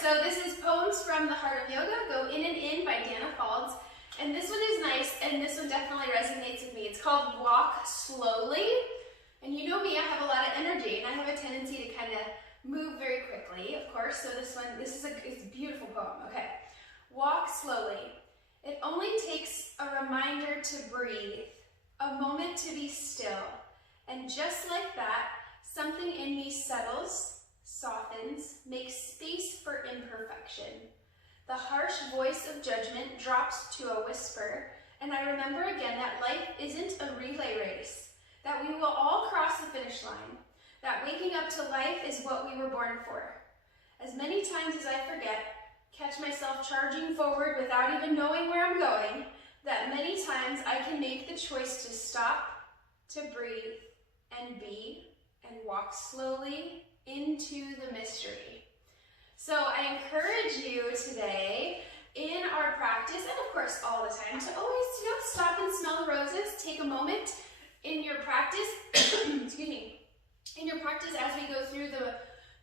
So this is Poems from the Heart of Yoga, Go In and In by Dana Falds. And this one is nice, and this one definitely resonates with me. It's called Walk Slowly. And you know me, I have a lot of energy, and I have a tendency to kind of move very quickly, of course. So this is it's a beautiful poem. Okay. Walk slowly. It only takes a reminder to breathe, a moment to be still. And just like that, something in me settles, softens, makes space for imperfection. The harsh voice of judgment drops to a whisper, and I remember again that life isn't a relay race, that we will all cross the finish line, that waking up to life is what we were born for. As many times as I forget, catch myself charging forward without even knowing where I'm going, that many times I can make the choice to stop, to breathe, and be, and walk slowly into the mystery. So I encourage you today in our practice, and of course all the time, to always, stop and smell the roses. Take a moment in your practice, excuse me, in your practice as we go through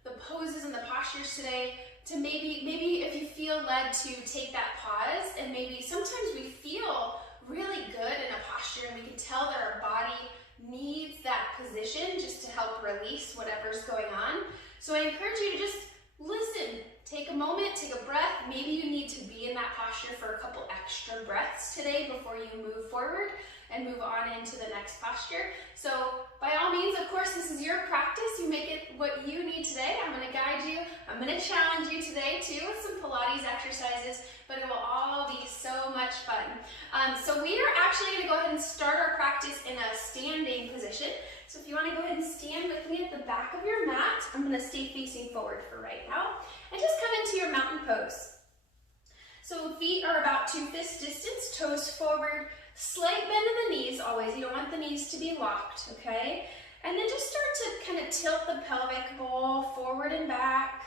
the poses and the postures today, to maybe if you feel led to take that pause, and maybe sometimes we feel really good in a posture and we can tell that our body needs that position just to help release whatever's going on. So I encourage you to just listen, take a moment, take a breath. Maybe you need to be in that posture for a couple extra breaths today before you move forward and move on into the next posture. So by all means, of course, this is your practice. You make it what you need today. I'm going to guide you. I'm going to challenge you today too with some Pilates exercises, but it will all be so much fun. So we are actually going to go ahead and start our practice in a standing position. So if you want to go ahead and stand with me at the back of your mat, I'm going to stay facing forward for right now, and just come into your mountain pose. So feet are about 2 fist distance, toes forward, slight bend in the knees always. You don't want the knees to be locked, okay? And then just start to kind of tilt the pelvic bowl forward and back.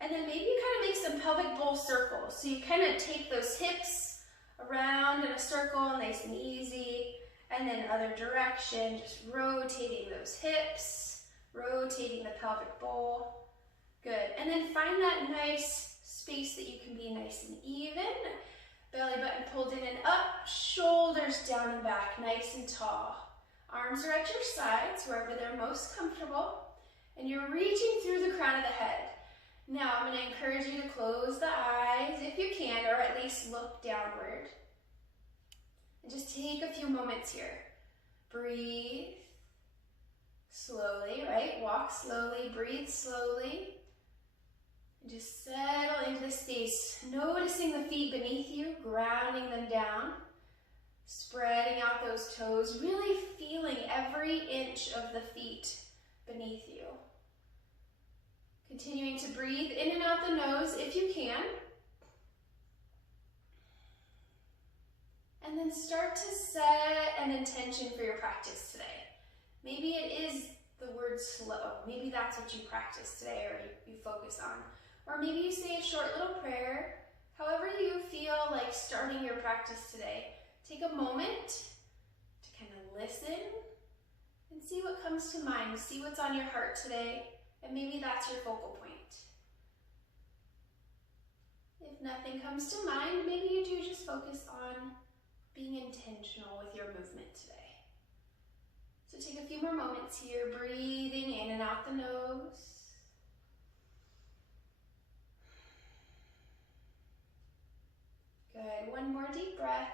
And then maybe you kind of make some pelvic bowl circles. So you kind of take those hips around in a circle, nice and easy. And then other direction, just rotating those hips, rotating the pelvic bowl. Good. And then find that nice space that you can be nice and even. Belly button pulled in and up, shoulders down and back, nice and tall. Arms are at your sides, wherever they're most comfortable. And you're reaching through the crown of the head. Now I'm going to encourage you to close the eyes if you can, or at least look downward. And just take a few moments here. Breathe slowly, right? Walk slowly, breathe slowly. And just settle into the space, noticing the feet beneath you, grounding them down, spreading out those toes, really feeling every inch of the feet beneath you. Continuing to breathe in and out the nose if you can. And then start to set an intention for your practice today. Maybe it is the word slow. Maybe that's what you practice today or you focus on. Or maybe you say a short little prayer. However you feel like starting your practice today, take a moment to kind of listen and see what comes to mind. See what's on your heart today, and maybe that's your focal point. If nothing comes to mind, maybe you do just focus on being intentional with your movement today. So take a few more moments here, breathing in and out the nose. Good. One more deep breath.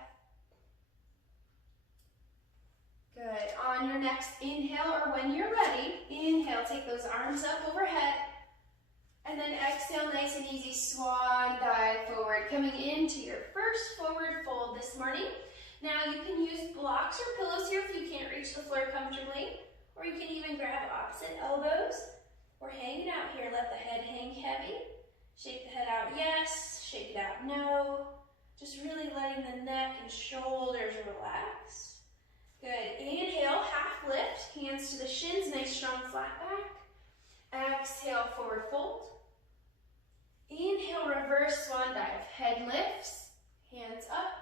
Good. On your next inhale, or when you're ready, inhale, take those arms up overhead. And then exhale, nice and easy, swan dive forward, coming into your first forward fold this morning. Now you can use blocks or pillows here if you can't reach the floor comfortably, or you can even grab opposite elbows, or hang it out here. Let the head hang heavy. Shake the head out, yes. Shake it out, no. Just really letting the neck and shoulders relax. Good. Inhale, half lift, hands to the shins, nice strong flat back. Exhale, forward fold. Inhale, reverse swan dive. Head lifts, hands up.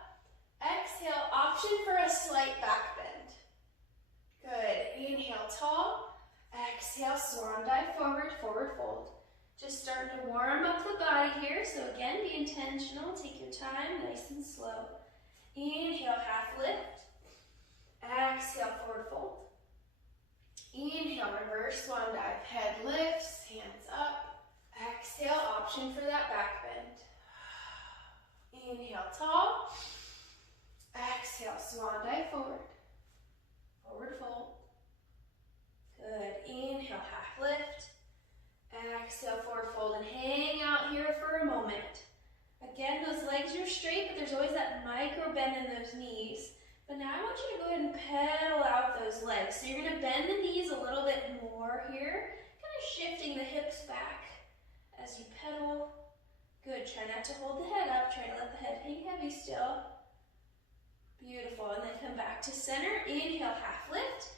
Exhale, option for a slight back bend. Good. Inhale, tall. Exhale, swan dive forward, forward fold. Just starting to warm up the body here. So again, be intentional. Take your time, nice and slow. Inhale, half lift. Exhale, forward fold. Inhale, reverse swan dive. Head lifts, hands up. Exhale, option for that back bend. Inhale, tall. Exhale, swan dive forward. Forward fold. Good. Inhale, half lift. Exhale, forward fold, and hang out here for a moment. Again, those legs are straight, but there's always that micro bend in those knees. But now I want you to go ahead and pedal out those legs. So you're going to bend the knees a little bit more here, kind of shifting the hips back as you pedal. Good. Try not to hold the head up. Try to let the head hang heavy still. Beautiful. And then come back to center. Inhale, half lift.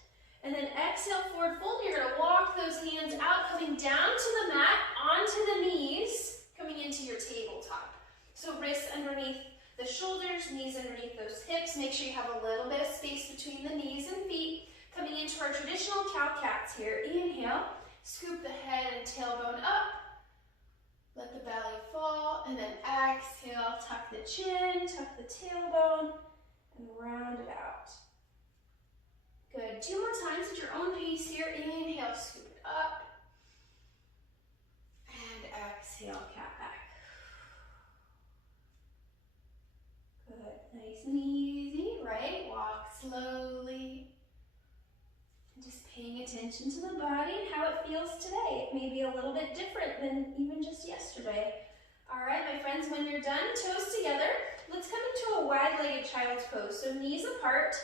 And then exhale, forward fold. You're going to walk those hands out, coming down to the mat, onto the knees, coming into your tabletop. So wrists underneath the shoulders, knees underneath those hips. Make sure you have a little bit of space between the knees and feet. Coming into our traditional cow-cats here. Inhale, scoop the head and tailbone up. Let the belly fall. And then exhale, tuck the chin, tuck the tailbone, and round it out. Good. 2 more times at your own pace here. Inhale, scoop it up. And exhale, cat back. Good. Nice and easy, right? Walk slowly. And just paying attention to the body and how it feels today. It may be a little bit different than even just yesterday. All right, my friends, when you're done, toes together. Let's come into a wide-legged child's pose. So knees apart.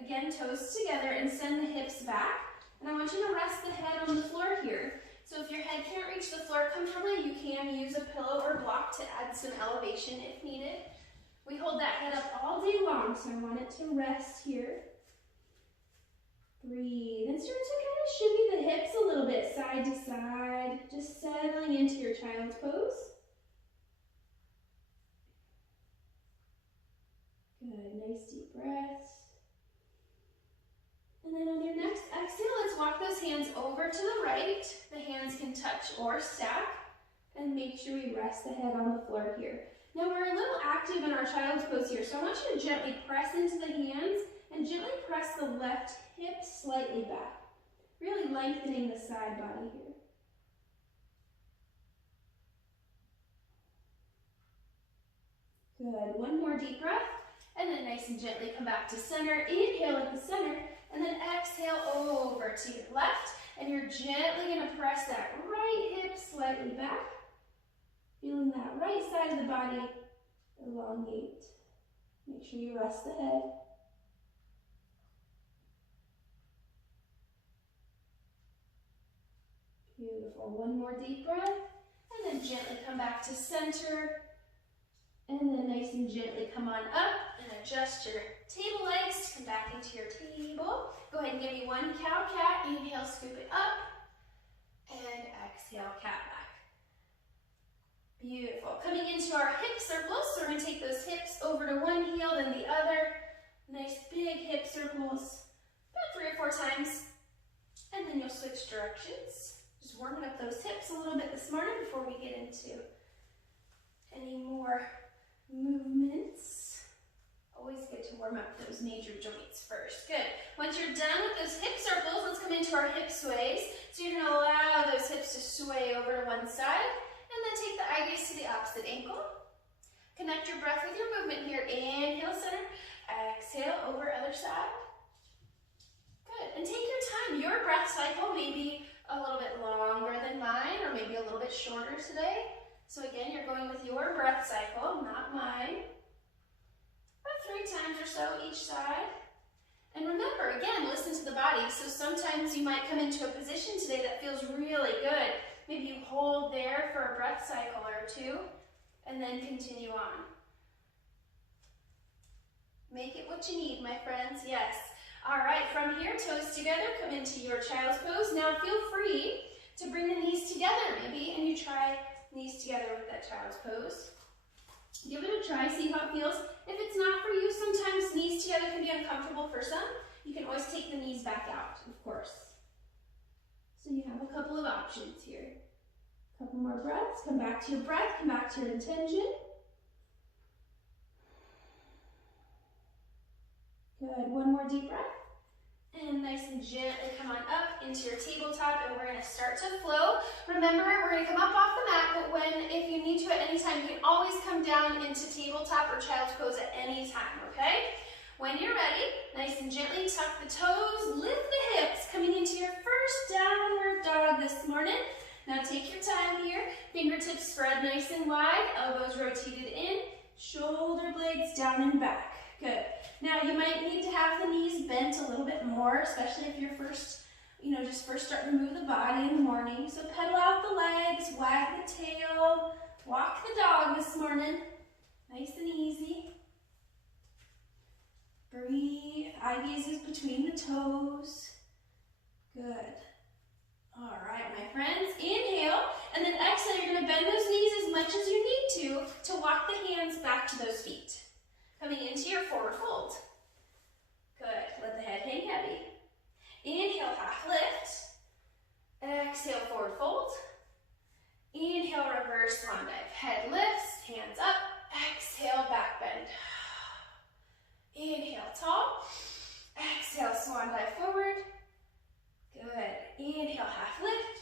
Again, toes together, and send the hips back. And I want you to rest the head on the floor here. So if your head can't reach the floor comfortably, you can use a pillow or block to add some elevation if needed. We hold that head up all day long, so I want it to rest here. Breathe, and start to kind of shimmy the hips a little bit, side to side, just settling into your child's pose. Good, nice deep breaths. And then on your next exhale, let's walk those hands over to the right. The hands can touch or stack. And make sure we rest the head on the floor here. Now we're a little active in our child's pose here, so I want you to gently press into the hands and gently press the left hip slightly back. Really lengthening the side body here. Good. One more deep breath. And then nice and gently come back to center. Inhale at the center. And then exhale over to your left. And you're gently going to press that right hip slightly back. Feeling that right side of the body elongate. Make sure you rest the head. Beautiful. One more deep breath. And then gently come back to center. And then nice and gently come on up and adjust your table legs to come back into your table. Go ahead and give me one cow-cat. Inhale, scoop it up. And exhale, cat back. Beautiful. Coming into our hip circles. So we're going to take those hips over to one heel, then the other. Nice big hip circles. About 3 or 4 times. And then you'll switch directions. Just warming up those hips a little bit this morning before we get into any more movements. Always good to warm up those major joints first. Good. Once you're done with those hip circles, let's come into our hip sways. So you're going to allow those hips to sway over to one side, and then take the eye gaze to the opposite ankle. Connect your breath with your movement here. Inhale, center. Exhale, over other side. Good. And take your time. Your breath cycle may be a little bit longer than mine, or maybe a little bit shorter today. So again, you're going with your breath cycle, not mine. About 3 times or so each side. And remember, again, listen to the body. So sometimes you might come into a position today that feels really good. Maybe you hold there for a breath cycle or 2, and then continue on. Make it what you need, my friends. Yes. All right, from here, toes together, come into your child's pose. Now feel free to bring the knees together maybe, and you try knees together with that child's pose. Give it a try, see how it feels. If it's not for you, sometimes knees together can be uncomfortable for some. You can always take the knees back out, of course. So you have a couple of options here. Couple more breaths. Come back to your breath. Come back to your intention. Good. One more deep breath. And nice and gently come on up into your tabletop, and we're going to start to flow. Remember, we're going to come up off the mat, but if you need to at any time, you can always come down into tabletop or child's pose at any time, okay? When you're ready, nice and gently tuck the toes, lift the hips, coming into your first downward dog this morning. Now take your time here. Fingertips spread nice and wide, elbows rotated in, shoulder blades down and back. Good. Now you might need to have the knees bent a little bit more, especially if you're first starting to move the body in the morning. So pedal out the legs, wag the tail, walk the dog this morning. Nice and easy. Breathe, eye gazes between the toes. Good. All right, my friends, inhale, and then exhale. You're gonna bend those knees as much as you need to walk the hands back to those feet. Coming into your forward fold. Good, let the head hang heavy. Inhale, half lift. Exhale, forward fold. Inhale, reverse swan dive. Head lifts, hands up. Exhale, back bend. Inhale, tall. Exhale, swan dive forward. Good. Inhale, half lift.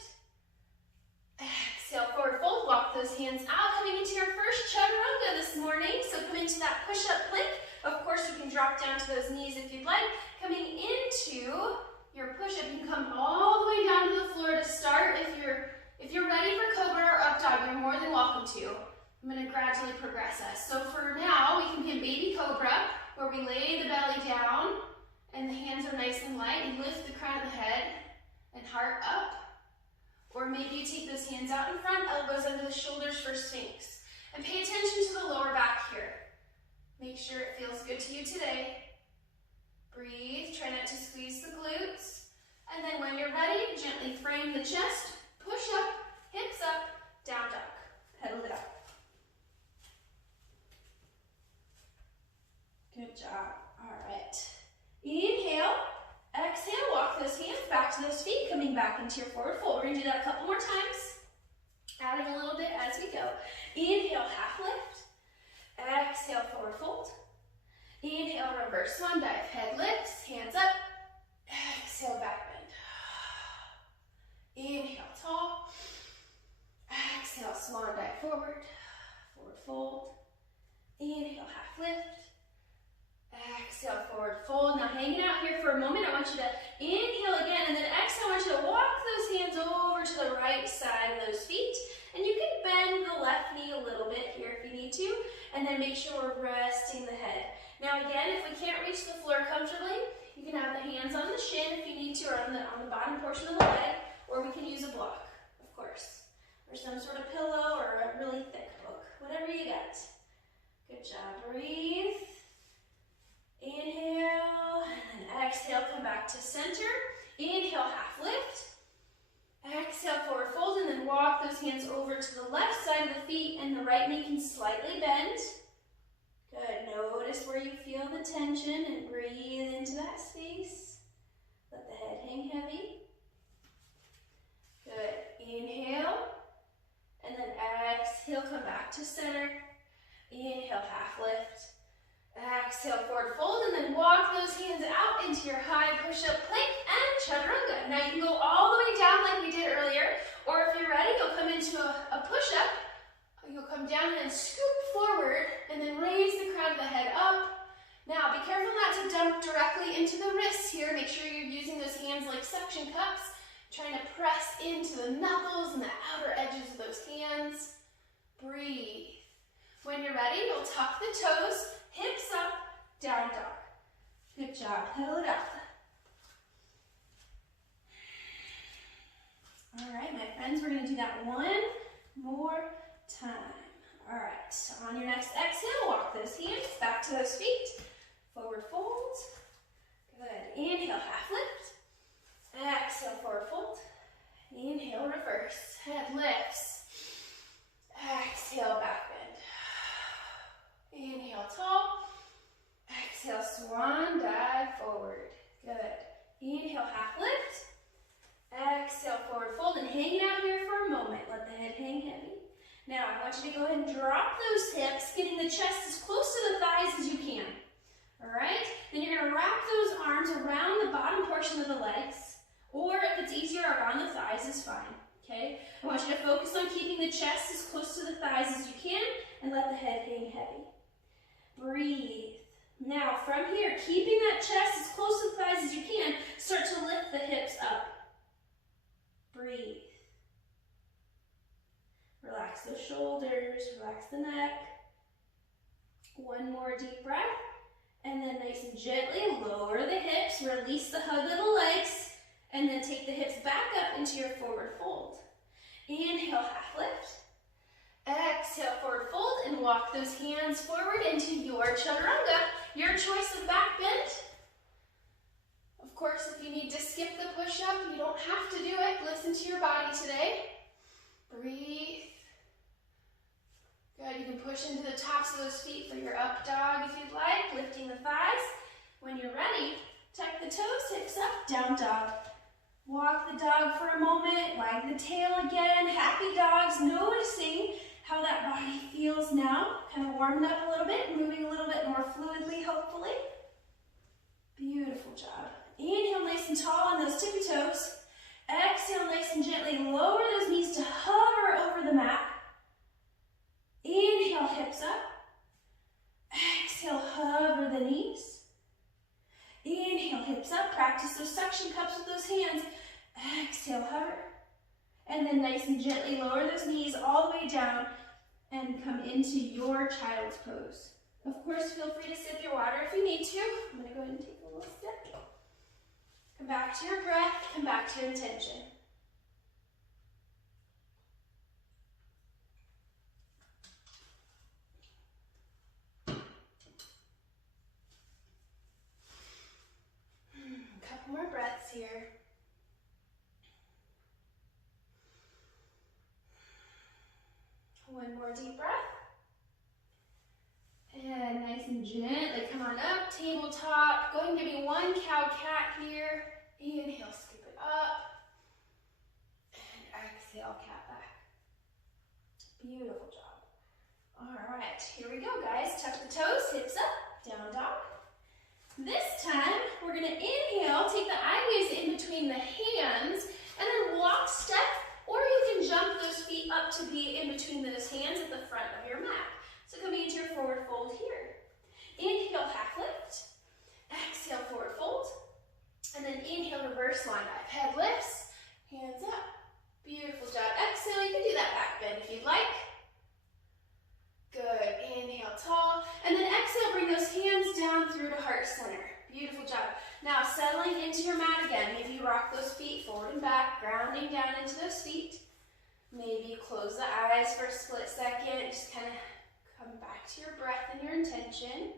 Exhale, forward fold. Walk those hands out. Coming into your first chaturanga this morning. So come into that push-up plank. Of course, you can drop down to those knees if you'd like. Coming into your push-up, you can come all the way down to the floor to start. If you're ready for cobra or up dog, you're more than welcome to. I'm going to gradually progress us. So for now, we can be in baby cobra, where we lay the belly down and the hands are nice and light. You lift the crown of the head and heart up. Or maybe you take those hands out in front, elbows under the shoulders for Sphinx. And pay attention to the lower back here. Make sure it feels good to you today. Breathe, try not to squeeze the glutes. And then when you're ready, gently frame the chest, push up, hips up, down dog. Pedal it up. Good job. All right. Inhale. Exhale, walk those hands back to those feet, coming back into your forward fold. We're going to do that a couple more times, adding a little bit as we go. Inhale, half lift. Exhale, forward fold. Inhale, reverse swan dive. Head lifts, hands up. Exhale, back bend. Inhale, tall. Exhale, swan dive forward. Forward fold. Inhale, half lift. Exhale, forward fold. Now hanging out here for a moment, I want you to inhale again, and then exhale, I want you to walk those hands over to the right side of those feet. And you can bend the left knee a little bit here if you need to, and then make sure we're resting the head. Now again, if we can't reach the floor comfortably, you can have the hands on the shin if you need to, or on the bottom portion of the leg, or we can use a block, of course, or some sort of pillow or a really thick book, whatever you got. Good job. Breathe. Inhale, and then exhale, come back to center. Inhale, half lift. Exhale, forward fold, and then walk those hands over to the left side of the feet, and the right knee can slightly bend. Good. Notice where you feel the tension and breathe into that space. Let the head hang heavy. Good. Inhale, and then exhale, come back to center. Inhale, half lift. Exhale, forward fold, and then walk those hands out into your high push-up plank and chaturanga. Now you can go all the way down like we did earlier, or if you're ready, you'll come into a push-up. You'll come down and scoop forward, and then raise the crown of the head up. Now be careful not to dump directly into the wrists here. Make sure you're using those hands like suction cups, trying to press into the knuckles and the outer edges of those hands. Breathe. When you're ready, you'll tuck the toes, hips up, down dog. Good job. Pedal it out. All right, my friends, we're going to do that one more time. All right, so on your next exhale, walk those hands back to those feet. Forward fold. Good. Inhale, half lift. Exhale, forward fold. Inhale, reverse. Head lifts. Exhale, back bend. Inhale, tall. Exhale, swan dive forward. Good. Inhale, half lift. Exhale, forward fold, and hang it out here for a moment. Let the head hang heavy. Now, I want you to go ahead and drop those hips, getting the chest as close to the thighs as you can. All right? Then you're going to wrap those arms around the bottom portion of the legs, or if it's easier, around the thighs is fine. Okay? I want you to focus on keeping the chest as close to the thighs as you can, and let the head hang heavy. Breathe. Now, from here, keeping that chest as close to the thighs as you can, start to lift the hips up. Breathe. Relax those shoulders, relax the neck. One more deep breath. And then nice and gently lower the hips, release the hug of the legs, and then take the hips back up into your forward fold. Inhale, half lift. Exhale, forward fold, and walk those hands forward into your chaturanga, your choice of back bend. Of course, if you need to skip the push-up, you don't have to do it. Listen to your body today. Breathe. Good, you can push into the tops of those feet for your up dog if you'd like, lifting the thighs. When you're ready, tuck the toes, hips up, down dog. Walk the dog for a moment, wag the tail again. Happy dogs, noticing how that body feels now. Kind of warming up a little bit, moving a little bit more fluidly, hopefully. Beautiful job. Inhale nice and tall on those tippy toes. Exhale nice and gently, lower those knees to hover over the mat. Inhale, hips up. Exhale, hover the knees. Inhale, hips up. Practice those suction cups with those hands. Exhale, hover. And then nice and gently lower those knees all the way down and come into your child's pose. Of course, feel free to sip your water if you need to. I'm going to go ahead and take a little step. Come back to your breath, come back to your intention. Couple more breaths here. One more deep breath. And nice and gently come on up, tabletop. Go ahead and give me one cow-cat here. Inhale, scoop it up. And exhale, cat back. Beautiful job. All right, here we go, guys. Tuck the toes, hips up, down dog. This time, we're gonna inhale, take the eye gaze in between the hands, and then walk step, or you can jump those feet up to be in between those hands at the front of your mat. So coming into your forward fold here. Inhale, half lift. Exhale, forward fold. And then inhale, reverse swan dive. Head lifts, hands up. Beautiful job. Exhale, you can do that back bend if you'd like. Good. Inhale, tall. And then exhale, bring those hands down through to heart center. Beautiful job. Now, settling into your mat again. Maybe you rock those feet forward and back, grounding down into those feet. Maybe you close the eyes for a split second. Just kind of come back to your breath and your intention.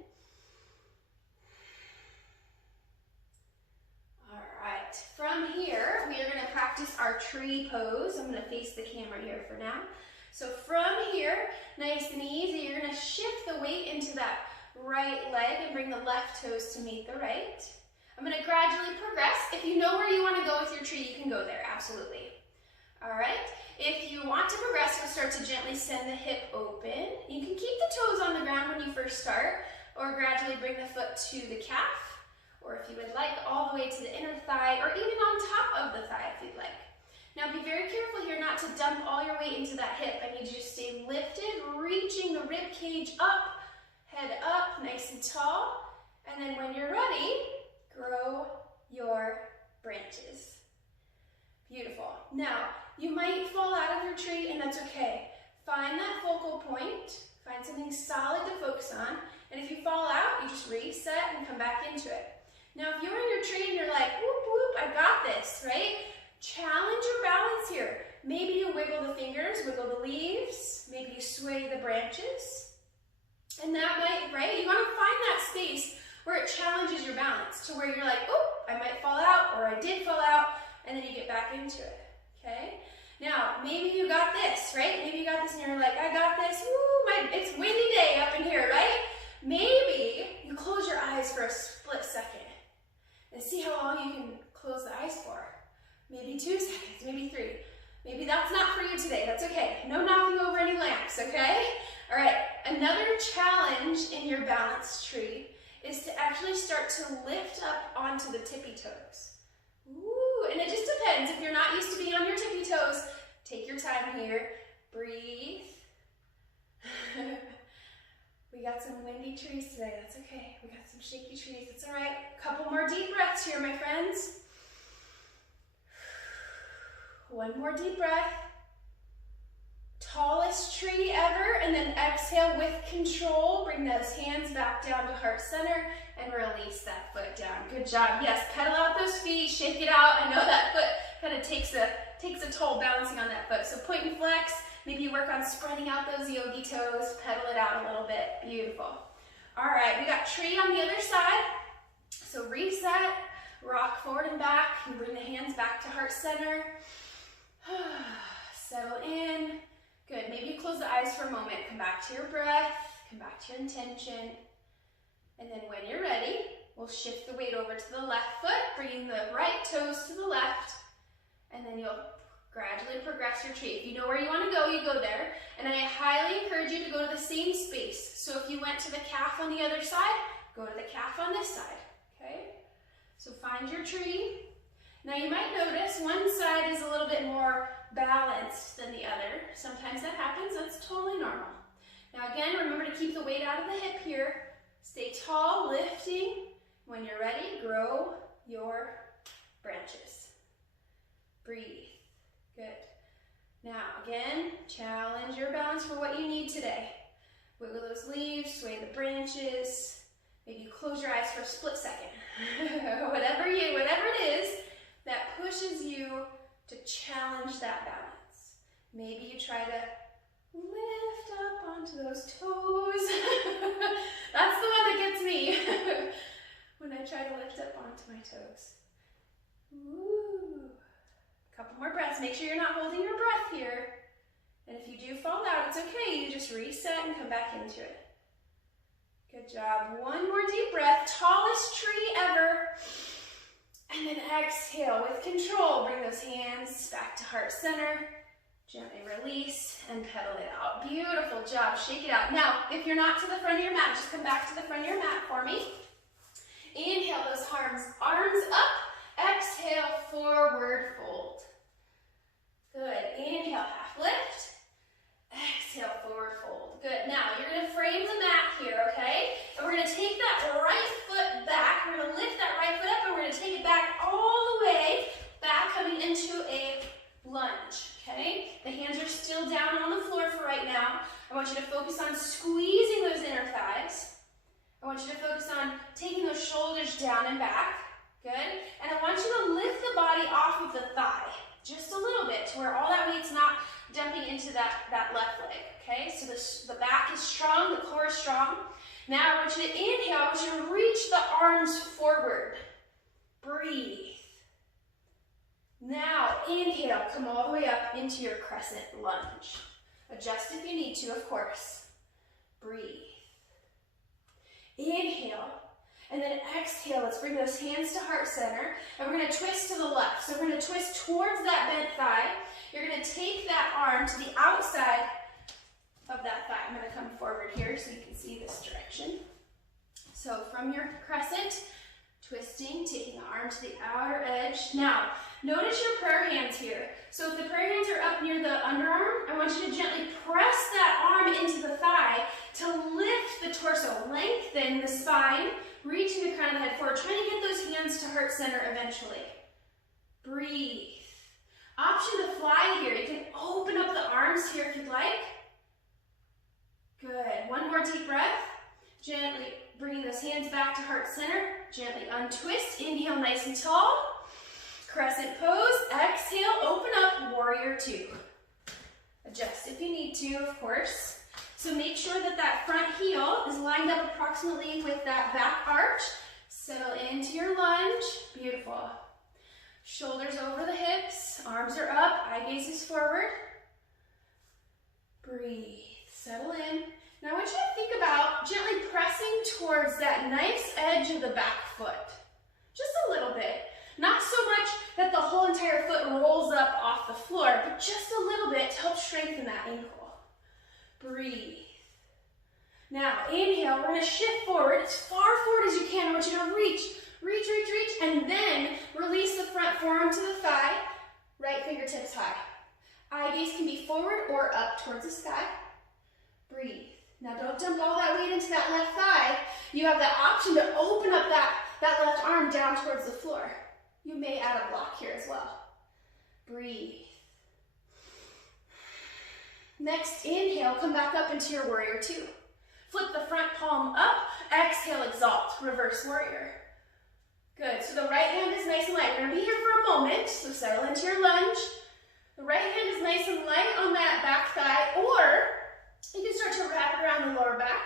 All right. From here, we are going to practice our tree pose. I'm going to face the camera here for now. So from here, nice and easy, you're going to shift the weight into that right leg and bring the left toes to meet the right. I'm going to gradually progress. If you know where you want to go with your tree, you can go there, absolutely. All right. If you want to progress, you'll start to gently send the hip open. You can keep the toes on the ground when you first start, or gradually bring the foot to the calf, or if you would like, all the way to the inner thigh, or even on top of the thigh if you'd like. Now be very careful here not to dump all your weight into that hip. I need you to stay lifted, reaching the rib cage up, head up, nice and tall. And then when you're ready, grow your branches. Beautiful. Now, you might fall out of your tree, and that's okay. Find that focal point, find something solid to focus on, and if you fall out, you just reset and come back into it. Now, if you're in your tree and you're like, whoop, whoop, I got this, right? Challenge your balance here. Maybe you wiggle the fingers, wiggle the leaves, maybe you sway the branches. And that might, right? You want to find that space where it challenges your balance to where you're like, oh, I might fall out, or I did fall out, and then you get back into it, okay? Now, maybe you got this, right? Maybe you got this and you're like, I got this, woo, it's windy day up in here, right? Maybe you close your eyes for a split second and see how long you can close the eyes for. maybe 2 seconds, maybe 3. Maybe that's not for you today, that's okay. No knocking over any lamps, okay? All right, another challenge in your balance tree is to actually start to lift up onto the tippy toes. Ooh, and it just depends. If you're not used to being on your tippy toes, take your time here. Breathe. We got some windy trees today, that's okay. We got some shaky trees, it's all right. A couple more deep breaths here, my friends. One more deep breath. Tallest tree ever, and then exhale with control. Bring those hands back down to heart center and release that foot down. Good job. Yes, pedal out those feet, shake it out. I know that foot kind of takes a toll balancing on that foot. So point and flex. Maybe you work on spreading out those yogi toes, pedal it out a little bit. Beautiful. All right, we got tree on the other side. So reset, rock forward and back. You bring the hands back to heart center. Settle in. Good, maybe you close the eyes for a moment. Come back to your breath, come back to your intention. And then when you're ready, we'll shift the weight over to the left foot, bringing the right toes to the left, and then you'll gradually progress your tree. If you know where you want to go, you go there. And I highly encourage you to go to the same space. So if you went to the calf on the other side, go to the calf on this side, okay? So find your tree. Now you might notice one side is a little bit more balanced than the other. Sometimes that happens, that's totally normal. Now again, remember to keep the weight out of the hip here. Stay tall, lifting. When you're ready, grow your branches. Breathe. Good. Now again, challenge your balance for what you need today. Wiggle those leaves, sway the branches. Maybe you close your eyes for a split second. whatever it is that pushes you to challenge that balance. Maybe you try to lift up onto those toes. That's the one that gets me when I try to lift up onto my toes. Ooh. Couple more breaths. Make sure you're not holding your breath here. And if you do fall out, it's okay. You just reset and come back into it. Good job. One more deep breath. Tallest tree ever. And then exhale with control. Bring those hands back to heart center. Gently release and pedal it out. Beautiful job. Shake it out. Now, if you're not to the front of your mat, just come back to the front of your mat for me. Inhale those arms up. Exhale, forward fold. Good. Inhale, half lift. Exhale, forward fold. Good. Now, you're going to frame the mat here, okay? And we're going to take that right foot back. We're going to lift that right foot up, and we're going to take it back all the way back, coming into a lunge, okay? The hands are still down on the floor for right now. I want you to focus on squeezing those inner thighs. I want you to focus on taking those shoulders down and back. Good. And I want you to lift the body off of the thigh just a little bit to where all that weight's not dumping into that left leg. Okay, so the back is strong, the core is strong. Now I want you to inhale, I want you to reach the arms forward. Breathe. Now inhale, come all the way up into your crescent lunge. Adjust if you need to, of course. Breathe. Inhale. And then exhale, let's bring those hands to heart center, and we're going to twist to the left. So we're going to twist towards that bent thigh. You're going to take that arm to the outside of that thigh. I'm going to come forward here so you can see this direction. So from your crescent, twisting, taking the arm to the outer edge. Now, notice your prayer hands here. So if the prayer hands are up near the underarm, I want you to gently press that arm into the thigh to lift the torso, lengthen the spine, reaching the crown of the head forward, trying to get those hands to heart center eventually. Breathe. Option to fly here. You can open up the arms here if you'd like. Good. One more deep breath. Gently bringing those hands back to heart center. Gently untwist. Inhale nice and tall. Crescent pose. Exhale, open up, warrior two. Adjust if you need to, of course. So make sure that that front heel is lined up approximately with that back arch. Settle into your lunge. Beautiful. Shoulders over the hips. Arms are up. Eye gaze is forward. Breathe. Settle in. Now I want you to think about gently pressing towards that nice edge of the back foot. Just a little bit. Not so much that the whole entire entire foot rolls up off the floor, but just a little bit to help strengthen that ankle. Breathe. Now, inhale, we're gonna shift forward as far forward as you can. I want you to reach, reach, reach, reach, and then release the front forearm to the thigh, right fingertips high. Eye gaze can be forward or up towards the sky. Breathe. Now don't dump all that weight into that left thigh. You have the option to open up that left arm down towards the floor. You may add a block here as well. Breathe. Next, inhale, come back up into your warrior two. Flip the front palm up, exhale, exalt, reverse warrior. Good, so the right hand is nice and light. We're gonna be here for a moment, so settle into your lunge. The right hand is nice and light on that back thigh, or you can start to wrap it around the lower back,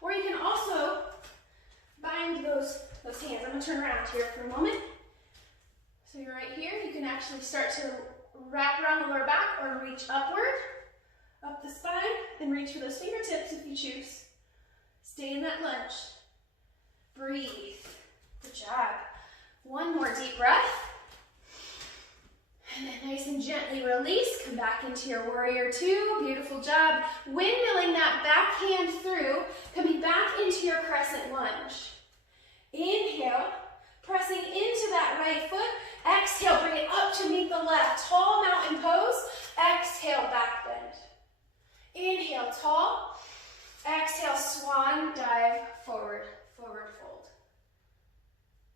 or you can also bind those hands. I'm gonna turn around here for a moment. So you're right here, you can actually start to wrap around the lower back or reach upward, up the spine, and reach for those fingertips if you choose. Stay in that lunge. Breathe. Good job. One more deep breath. And then nice and gently release. Come back into your warrior two. Beautiful job. Windmilling that back hand through, coming back into your crescent lunge. Inhale, pressing into that right foot. Exhale, bring it up to meet the left. Tall mountain pose. Exhale, back bend. Inhale, tall. Exhale, swan dive, forward, forward fold.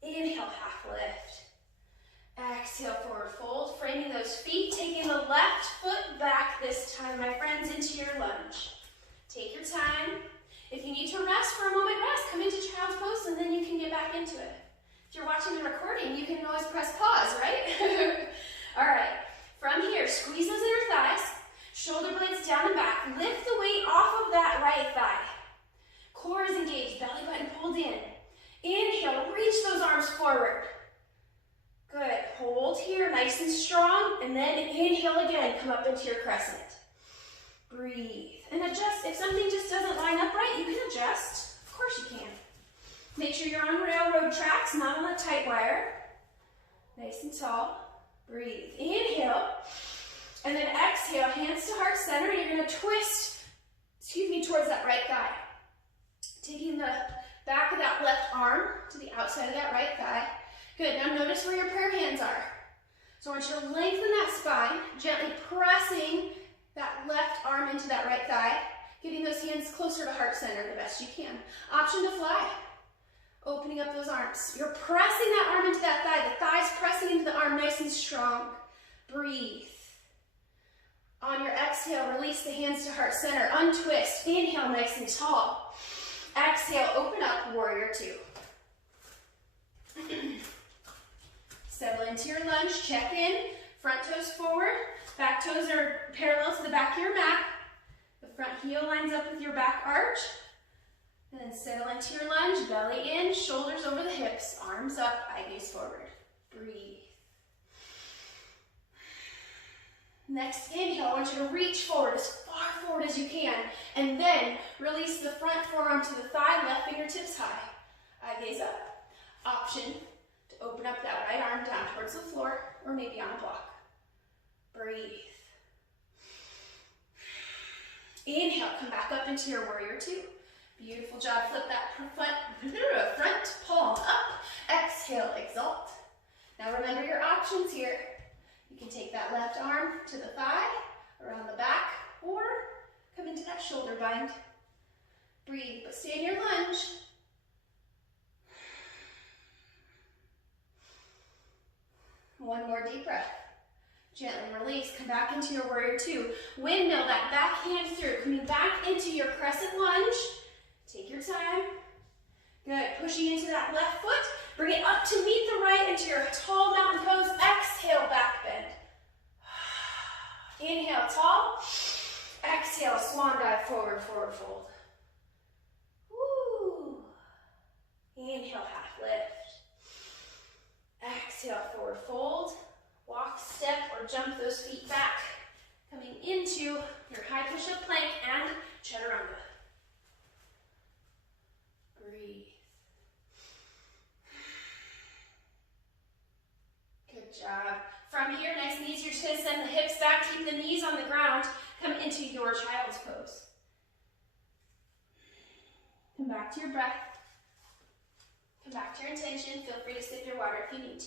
Inhale, half lift. Exhale, forward fold. Framing those feet, taking the left foot back this time, my friends, into your lunge. Take your time. If you need to rest for a moment, rest. Come into child's pose and then you can get back into it. If you're watching the recording, you can always press pause, right? All right, from here, squeeze those inner thighs. Shoulder blades down and back. Lift the weight off of that right thigh. Core is engaged, belly button pulled in. Inhale, reach those arms forward. Good, hold here, nice and strong, and then inhale again, come up into your crescent. Breathe, and adjust. If something just doesn't line up right, you can adjust. Of course you can. Make sure you're on railroad tracks, not on a tight wire. Nice and tall. Breathe, inhale. And then exhale, hands to heart center. You're gonna twist, towards that right thigh. Taking the back of that left arm to the outside of that right thigh. Good, now notice where your prayer hands are. So I want you to lengthen that spine, gently pressing that left arm into that right thigh, getting those hands closer to heart center the best you can. Option to fly. Opening up those arms. You're pressing that arm into that thigh. The thigh's pressing into the arm nice and strong. Breathe. On your exhale, release the hands to heart center. Untwist. Inhale, nice and tall. Exhale, open up, warrior two. Settle into your lunge. Check in. Front toes forward. Back toes are parallel to the back of your mat. The front heel lines up with your back arch. And then settle into your lunge. Belly in, shoulders over the hips. Arms up, eye gaze forward. Breathe. Next inhale, I want you to reach forward as far forward as you can, and then release the front forearm to the thigh, left fingertips high. Eye gaze up. Option to open up that right arm down towards the floor, or maybe on a block. Breathe. Inhale, come back up into your warrior two. Beautiful job. Flip that front palm up. Exhale, exalt. Now remember your options here. You can take that left arm to the thigh, around the back, or come into that shoulder bind. Breathe, but stay in your lunge. One more deep breath. Gently release, come back into your warrior two. Windmill that back hand through, coming back into your crescent lunge. Take your time. Good, pushing into that left foot. Bring it up to meet the right into your tall mountain pose. Exhale, back bend. Inhale, tall. Exhale, swan dive, forward, forward fold. Woo. Inhale, half lift. Exhale, forward fold. Walk, step, or jump those feet back. Coming into your high push-up plank and chaturanga. Breathe. Good job. From here, nice and easy, you're just going to send the hips back, keep the knees on the ground, come into your child's pose. Come back to your breath. Come back to your intention. Feel free to sip your water if you need to.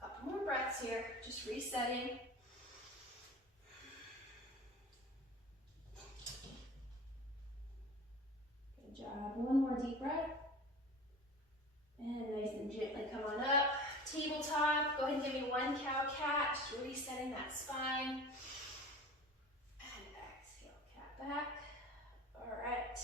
Couple more breaths here, just resetting. One more deep breath. And nice and gently come on up. Tabletop. Go ahead and give me one cow-cat. Just resetting that spine. And exhale, cat back. All right.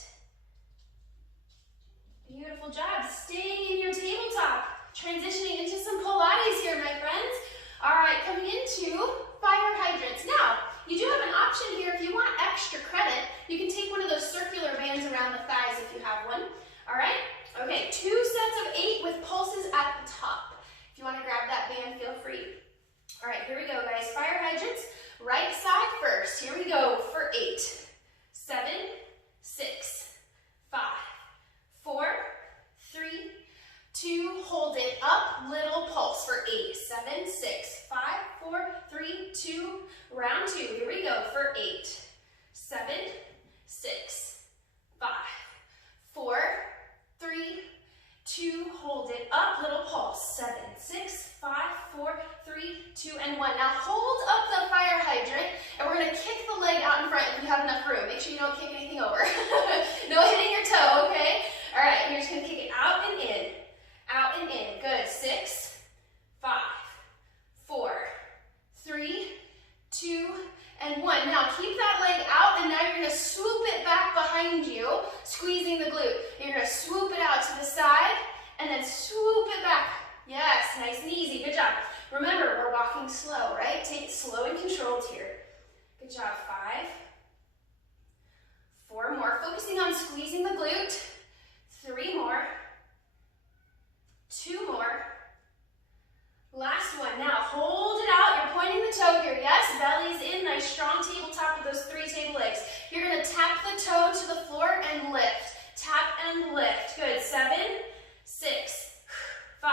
Beautiful job. Staying in your tabletop. Transitioning into some Pilates here, my friends. All right, coming into fire hydrants. Now, you do have an option here. If you want extra credit, you can take one of those circular bands around the thighs if you have one. All right? Okay, 2 sets of 8 with pulses at the top. If you want to grab that band, feel free. All right, here we go, guys. Fire hydrants, right side first. Here we go for 8, 7, 6, 5, 4, 3, 2, hold it up, little pulse for 8, 7, 6, 5, 4, 3, 2, round 2. Here we go for 8, 7, 6, 5, 4, 3, 2, hold it up, little pulse, 7, 6, 5, 4, 3, 2, and 1. Now hold up the fire hydrant, and we're gonna kick the leg out in front if you have enough room. Make sure you don't kick anything over. No hitting your toe, okay? All right, you're just gonna kick it out and in. Out and in. Good. 6, 5, 4, 3, 2, and 1. Now keep that leg out, and now you're going to swoop it back behind you, squeezing the glute. You're going to swoop it out to the side, and then swoop it back. Yes, nice and easy. Good job. Remember, we're walking slow, right? Take it slow and controlled here. Good job. 5, 4 more. Focusing on squeezing the glute. 3 more. 2 more. Last one. Now hold it out. You're pointing the toe here. Yes, belly's in. Nice strong tabletop with those 3 table legs. You're going to tap the toe to the floor and lift. Tap and lift. Good. 7, 6, 5,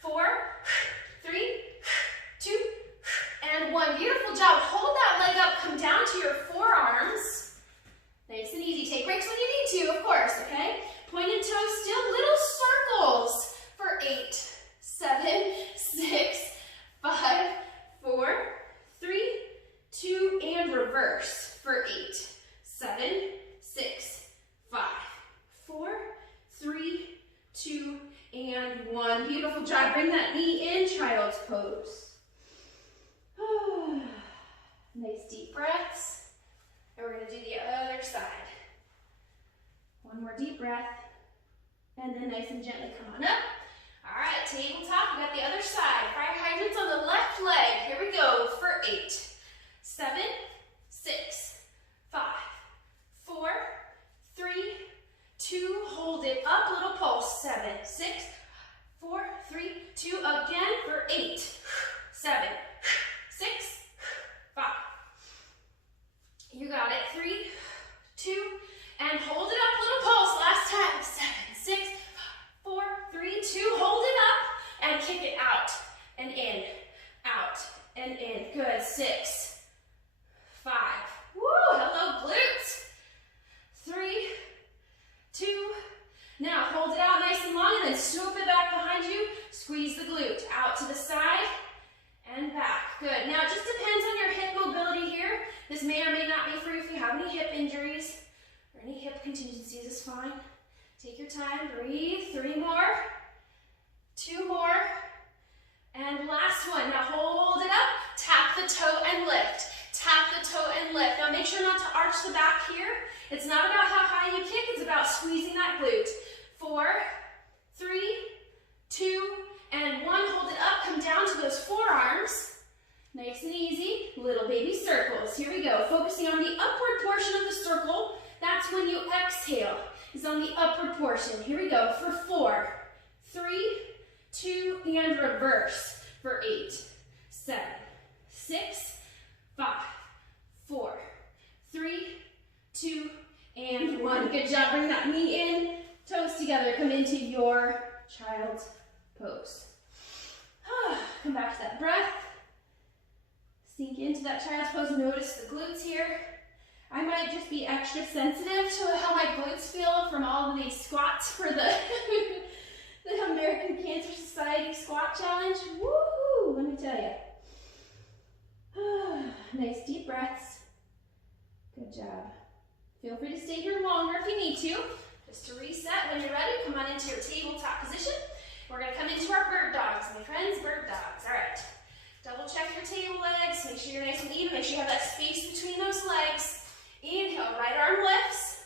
4, 3, 2, and 1. Beautiful job. Hold that leg up. Come down to your forearms. Nice and easy. Take breaks when you need to, of course, okay? Pointed toes still. Little circles for 8, 7, 6, 5, 4, 3, 2, and reverse for 8, 7, 6, 5, 4, 3, 2, and 1. Beautiful job. Bring that knee in, child's pose. Nice deep breaths. And we're going to do the other side. One more deep breath. And then nice and gently come on up. All right, tabletop. We got the other side. Fire hydrants on the left leg. Here we go for 8, 7, 6, 5, 4, 3, 2. Hold it up. Little pulse. 7, 6, 4, 3, 2. Again for 8, 7, 6, 5. You got it. 3, 2, and hold it up. Little pulse. Last time. 7, 6, 4, 3, 2. Hold it up and kick it out and in, out and in. Good. 6, 5. Woo! Hello, glutes. 3, 2. Now hold it out nice and long, and then swoop it back behind you. Squeeze the glute out to the side and back. Good. Now it just depends on your hip mobility here. This may or may not be for you. If you have any hip injuries or any hip contingencies, is fine. Take your time. Breathe. 3 more. 2 more. And last one. Now hold it up. Tap the toe and lift. Tap the toe and lift. Now make sure not to arch the back here. It's not about how high you kick. It's about squeezing that glute. 4, 3, 2, and 1. Hold it up. Come down to those forearms. Nice and easy. Little baby circles. Here we go. Focusing on the upward portion of the circle. That's when you exhale. Is on the upward portion. Here we go for 4, 3, reverse for 8, 7, 6, 5, 4, 3, 2, and 1. Good job. Bring that knee in, toes together. Come into your child's pose. Come back to that breath. Sink into that child's pose. Notice the glutes here. I might just be extra sensitive to how my glutes feel from all of these squats for the, the American Cancer Society Squat Challenge. Woo! Let me tell you. Nice deep breaths. Good job. Feel free to stay here longer if you need to. Just to reset, when you're ready, come on into your tabletop position. We're going to come into our bird dogs, my friends, bird dogs. All right. Double check your table legs. Make sure you're nice and even. Make sure you have that space between those legs. Inhale, right arm lifts.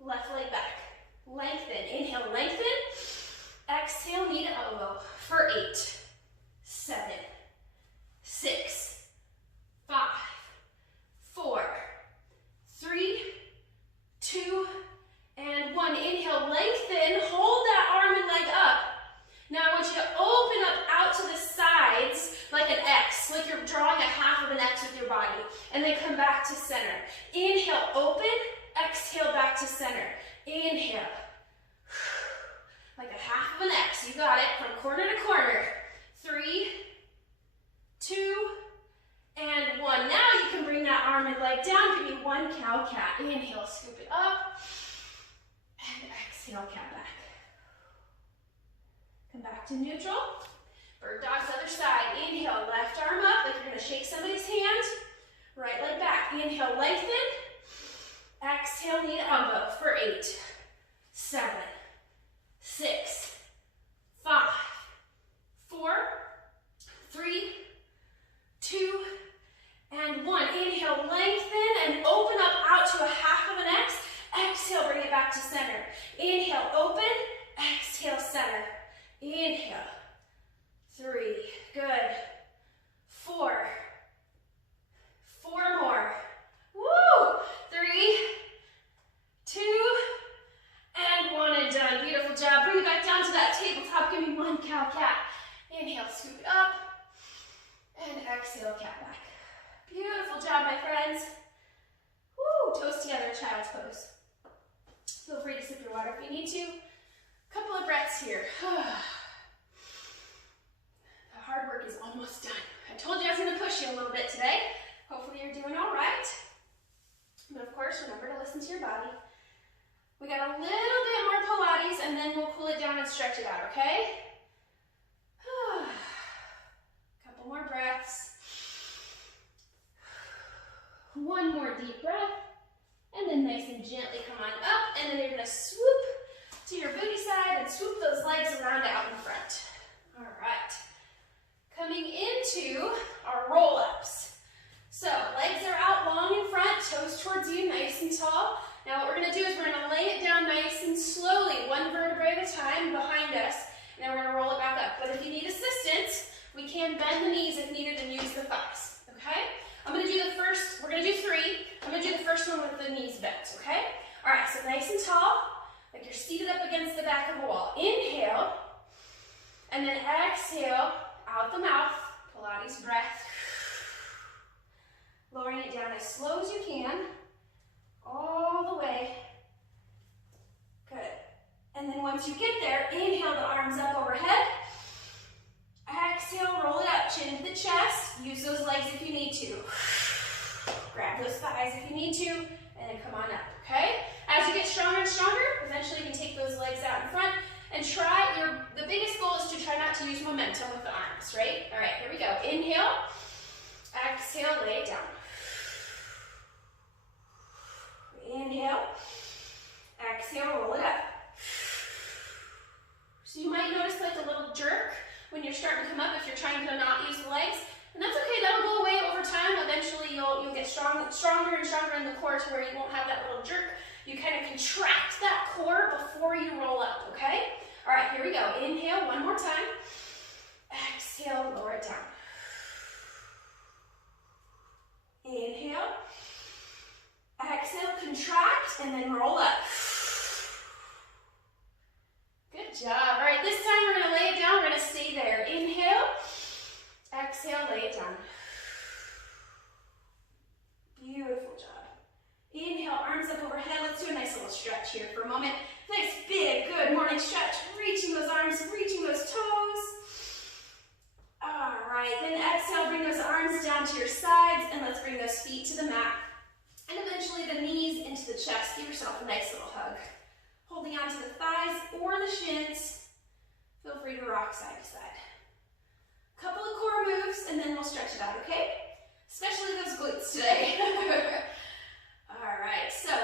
Left leg back. Lengthen. Inhale, lengthen. Exhale, knee to elbow for 8, 7, 6, 5, 4, 3, 2, and 1. Inhale, lengthen. Hold that arm and leg up. Now I want you to open up out to the sides like an X, like you're drawing a half of an X with your body, and then come back to center. Inhale, open. Exhale, back to center. Inhale. Like a half of an X. You got it. From corner to corner. 3, 2, and 1. Now you can bring that arm and leg down. Give me 1 cow cat. Inhale, scoop it up. And exhale, cat back. Come back to neutral. Bird dogs, other side. Inhale, left arm up like you're going to shake somebody's hand. Right leg back. Inhale, lengthen. Exhale, knee to elbow for 8, 7, 6, 5, 4, 3, 2, and 1. Inhale, lengthen and open up out to a half of an X. Exhale, bring it back to center. Inhale, open. Exhale, center. Inhale. 3. Good. 4. 4 more. Woo! 3, 2, and 1 and done. Beautiful job. Bring it back down to that tabletop. Give me 1 cow cat. Inhale, scoop it up. And exhale, cat back. Beautiful job, my friends. Woo! Toes together, child's pose. Feel free to sip your water if you need to. Couple of breaths here. The hard work is almost done. I told you I was going to push you a little bit today. Hopefully you're doing all right. But of course, remember to listen to your body. We got a little bit more Pilates, and then we'll cool it down and stretch it out, okay? Couple more breaths. 1 more deep breath. And then nice and gently come on up, and then you're going to swoop to your booty side and swoop those legs around out in front. All right. Coming into our roll-ups. So legs are out long in front, toes towards you, nice and tall. Now what we're going to do is we're going to lay it down nice and slowly, 1 vertebrae at a time behind us, and then we're going to roll it back up. But if you need assistance, we can bend the knees if needed and use the thighs, okay? I'm going to do the first, we're going to do 3. I'm going to do the first one with the knees bent, okay? All right, so nice and tall, like you're seated up against the back of a wall. Inhale, and then exhale, out the mouth, Pilates breath. Lowering it down as slow as you can, all the way. Good. And then once you get there, inhale the arms up overhead. Exhale, roll it up, chin to the chest. Use those legs if you need to. Grab those thighs if you need to, and then come on up, okay? As you get stronger and stronger, eventually you can take those legs out in front and try, the biggest goal is to try not to use momentum with the arms, right? All right, here we go. Inhale, exhale, lay it down. Inhale, exhale, roll it up. So you might notice like a little jerk when you're starting to come up if you're trying to not use the legs. And that's okay, that'll go away over time. Eventually you'll get stronger and stronger in the core to where you won't have that little jerk. You kind of contract that core before you roll up, okay? All right, here we go. Inhale, 1 more time. Exhale, lower it down. Inhale. Exhale, contract, and then roll up. Good job. All right, this time we're going to lay it down. We're going to stay there. Inhale. lay it down. Beautiful job. Inhale, arms up overhead. Let's do a nice little stretch here for a moment. Nice big, good morning stretch. Reaching those arms, reaching those toes. All right, then exhale, bring those arms down to your sides, and let's bring those feet to the mat. And eventually the knees into the chest. Give yourself a nice little hug. Holding on to the thighs or the shins. Feel free to rock side to side. Couple of core moves, and then we'll stretch it out, okay? Especially those glutes today. All right, so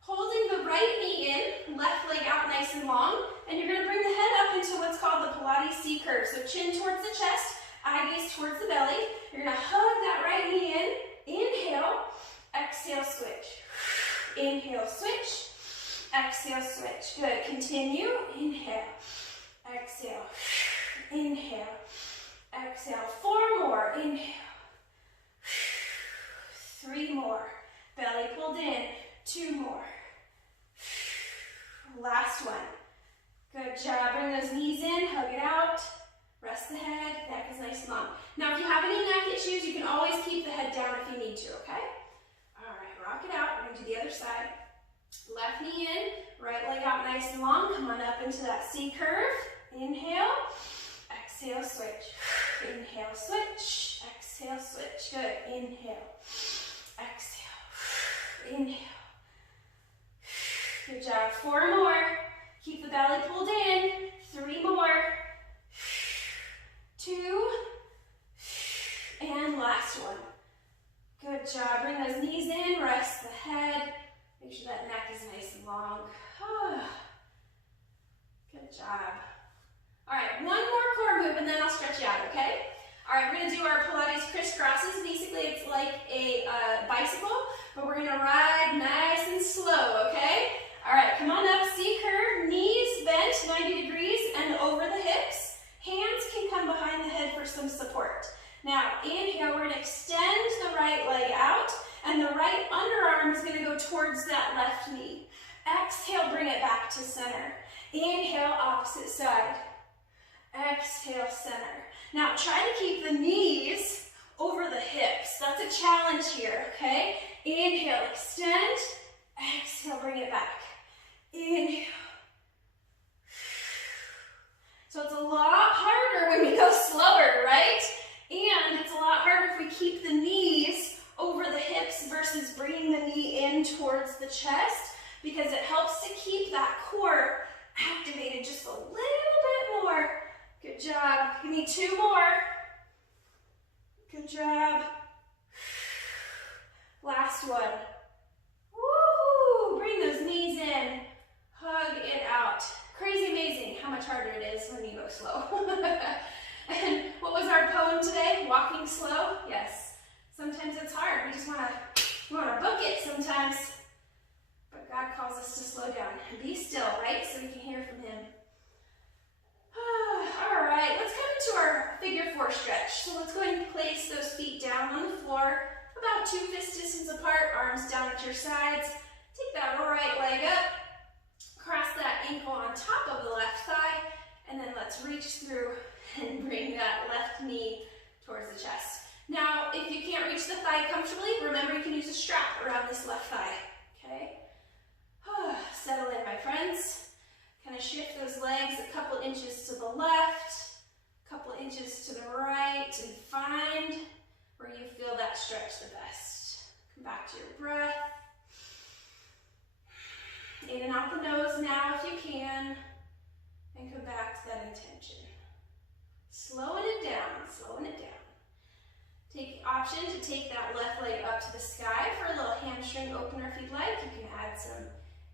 holding the right knee in, left leg out nice and long, and you're gonna bring the head up into what's called the Pilates C curve. So chin towards the chest, eye gaze towards the belly. You're gonna hug that right knee in, inhale, exhale, switch. Inhale, switch, exhale, switch. Good, continue, inhale, exhale, inhale, exhale. 4 more, inhale, 3 more, belly pulled in, 2 more. Last one. Good job. Bring those knees in, hug it out. Rest the head, neck is nice and long. Now, if you have any neck issues, you can always keep the head down if you need to, okay? All right, rock it out. We're going to do the other side. Left knee in, right leg out nice and long. Come on up into that C curve. Inhale, exhale, switch. Inhale, switch. Exhale, switch. Good. Inhale, exhale, inhale. Good job. 4 more. Keep the belly pulled in. 3 more. 2. And last one. Good job. Bring those knees in. Rest the head. Make sure that neck is nice and long. Good job. All right, 1 more core move and then I'll stretch you out, okay? All right, we're gonna do our Pilates crisscrosses. Basically, it's like a bicycle, but we're gonna ride nice and slow, okay? All right, come on up, C curve, knees bent 90 degrees and over the hips. Hands can come behind the head for some support. Now, inhale, we're gonna extend the right leg out, and the right underarm is gonna go towards that left knee. Exhale, bring it back to center. Inhale, opposite side. Exhale, center. Now, try to keep the knees over the hips. That's a challenge here, okay? Inhale, extend. Exhale, bring it back. Inhale. So it's a lot harder when we go slower, right? And it's a lot harder if we keep the knees over the hips versus bringing the knee in towards the chest, because it helps to keep that core activated just a little bit more. Good job. Give me 2 more. Good job. Last one. Woohoo! Bring those knees in. Hug it out. Crazy amazing how much harder it is when you go slow. And what was our poem today? Walking slow? Yes. Sometimes it's hard. We just want to book it sometimes. But God calls us to slow down and be still, right? So we can hear from Him. All right, let's come into our figure 4 stretch. So let's go ahead and place those feet down on the floor, about 2 fist distance apart, arms down at your sides. Take that right leg up, cross that ankle on top of the left thigh, and then let's reach through and bring that left knee towards the chest. Now, if you can't reach the thigh comfortably, remember you can use a strap around this left thigh, okay? Settle in, my friends. Kind of shift those legs a couple inches to the left, a couple inches to the right, and find where you feel that stretch the best. Come back to your breath. In and out the nose now if you can, and come back to that intention. Slowing it down, slowing it down. Take the option to take that left leg up to the sky for a little hamstring opener if you'd like. You can add some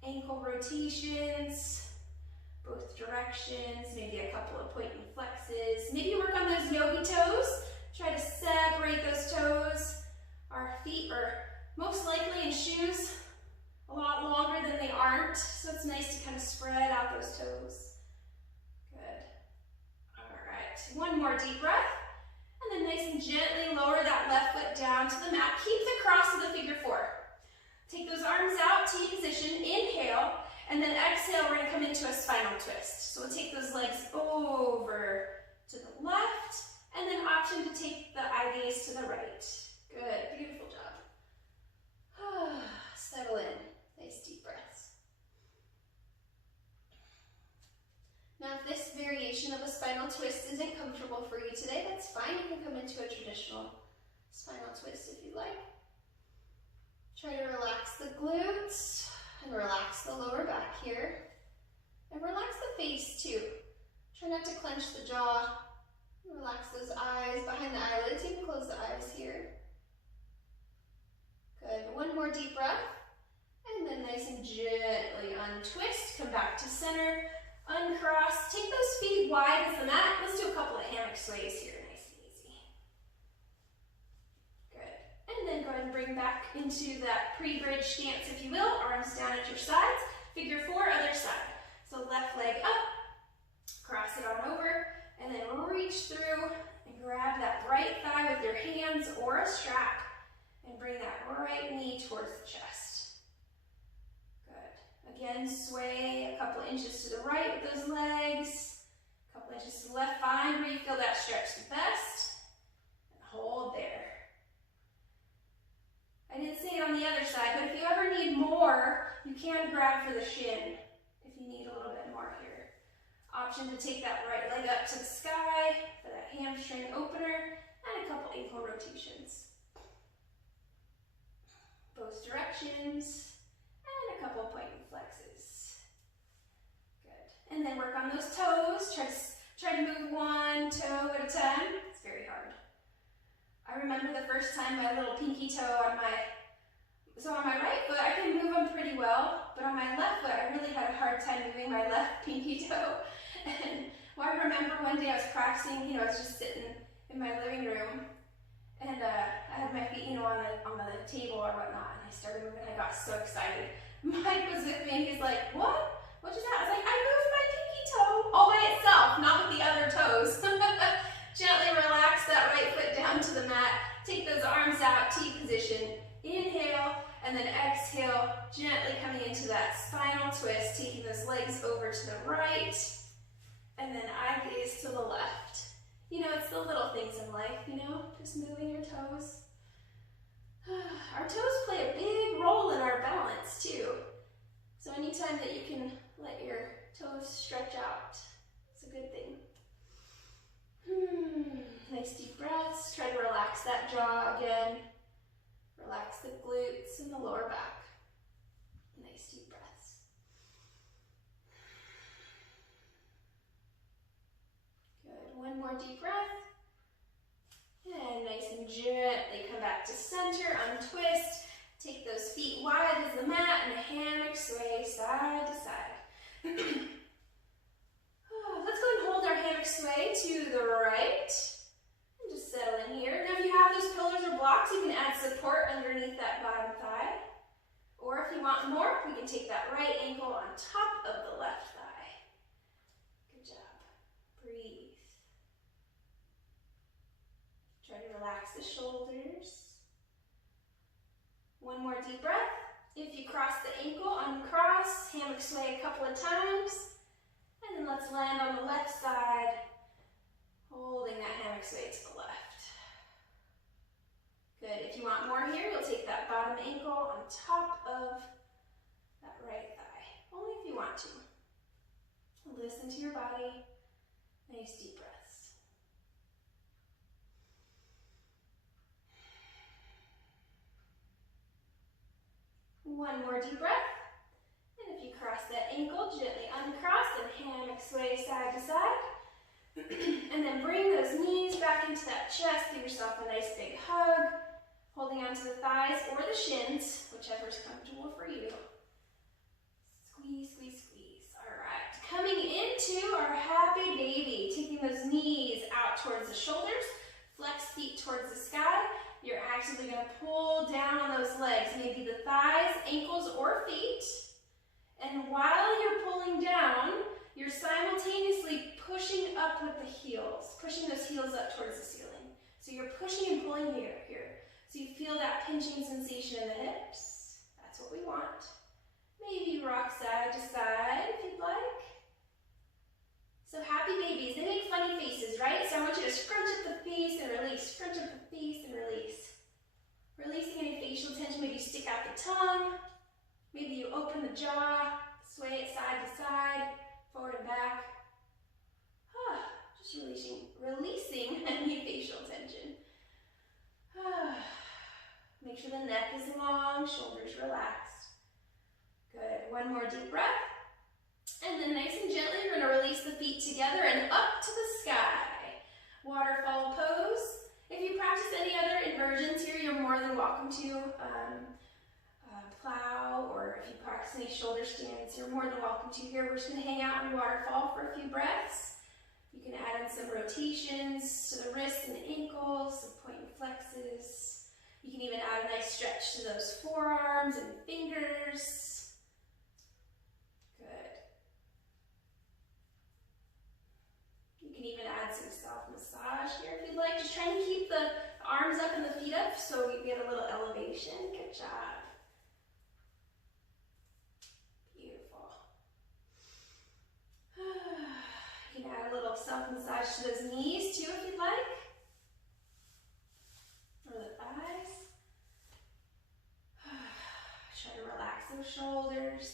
ankle rotations, both directions, maybe a couple of point and flexes. Maybe work on those yogi toes. Try to separate those toes. Our feet are most likely in shoes a lot longer than they aren't, so it's nice to kind of spread out those toes. Good. All right, 1 more deep breath, and then nice and gently lower that left foot down to the mat. Keep the cross of the figure 4. Take those arms out, T position, inhale, and then exhale, we're gonna come into a spinal twist. So we'll take those legs over to the left, and then option to take the eye gaze to the right. Good, beautiful job. Settle in, nice deep breaths. Now if this variation of a spinal twist isn't comfortable for you today, that's fine. You can come into a traditional spinal twist if you like. Try to relax the glutes and relax the lower back here. And relax the face too. Try not to clench the jaw. Relax those eyes behind the eyelids. You can close the eyes here. Good. One more deep breath. And then nice and gently untwist. Come back to center. Uncross. Take those feet wide as the mat. Let's do a couple of hammock sways here. Nice and easy. Good. And then go ahead and bring back into that pre-bridge stance, if you will. Arms down at your sides. Figure four, other side. So left leg up. Cross it on over. And then reach through and grab that right thigh with your hands or a strap. And bring that right knee towards the chest. Good. Again, sway a couple of inches to the right with those legs. A couple inches to the left. Find where you feel that stretch the best. And hold there. I didn't say it on the other side, but if you ever need more, you can grab for the shin if you need a little bit more here. Option to take that right leg up to the sky for that hamstring opener and a couple ankle rotations. Both directions and a couple of point and flexes. Good. And then work on those toes. Try to move one toe at a time. It's very hard. I remember the first time my little pinky toe on my right foot, I can move them pretty well, but on my left foot, I really had a hard time moving my left pinky toe. And well, I remember one day I was practicing, I was just sitting in my living room, and I had my feet, on the table or whatnot, and I started moving. I got so excited. Mike was with me, and he's like, "What? What just happened?" I was like, "I moved my pinky toe all by itself, not with the other toes." Gently relax that right foot down to the mat. Take those arms out, T position. Inhale, and then exhale, gently coming into that spinal twist, taking those legs over to the right, and then eye gaze to the left. It's the little things in life, just moving your toes. Our toes play a big role in our balance too. So anytime that you can let your toes stretch out, it's a good thing. Nice deep breaths. Try to relax that jaw again. Relax the glutes and the lower back. Nice deep breaths. Good. One more deep breath. And nice and gently come back to center, untwist. Take those feet wide as the mat and a hammock sway side to side. Let's go and hold our hammock sway to the right. And just settle in here. Now if you have those pillars or blocks, you can add support underneath that bottom thigh. Or if you want more, we can take that right ankle on top of the left thigh. Good job. Breathe. Try to relax the shoulders. One more deep breath. If you cross the ankle, uncross, hammock sway a couple of times. And then let's land on the left side, holding that hammock sway to the left. Good. If you want more here, you'll take that bottom ankle on top of that right thigh. Only if you want to. Listen to your body. Nice deep breaths. One more deep breath. And if you cross that ankle, gently uncross and hammock sway side to side. And then bring those knees back into that chest. Give yourself a nice big hug. Holding onto the thighs or the shins, whichever is comfortable for you. Squeeze, squeeze, squeeze. All right. Coming into our happy baby. Taking those knees out towards the shoulders. Flex feet towards the sky. You're actively going to pull down on those legs, maybe the thighs, ankles, or feet. And while you're pulling down, you're simultaneously pushing up with the heels, pushing those heels up towards the ceiling. So you're pushing and pulling here. So you feel that pinching sensation in the hips. That's what we want. Maybe rock side to side if you'd like. So happy babies, they make make funny faces, right? So I want you to scrunch up the face and release, scrunch up the face and release. Releasing any facial tension, maybe you stick out the tongue, maybe you open the jaw, sway it side to side, forward and back. Just releasing any facial tension. Make sure the neck is long, shoulders relaxed. Good, one more deep breath. And then nice and gently, we're gonna release the feet together and up to the sky. Waterfall pose. If you practice any other inversions here, you're more than welcome to plow, or if you practice any shoulder stands, you're more than welcome to here. We're just gonna hang out in waterfall for a few breaths. You can add in some rotations to the wrists and the ankles, some point and flexes. You can even add a nice stretch to those forearms and fingers. Good. You can even add some self-massage here if you'd like. Just trying to keep the arms up and the feet up so you get a little elevation. Good job. Beautiful. You can add a little self-massage to those knees too if you'd like. Or the thighs. Try to relax those shoulders.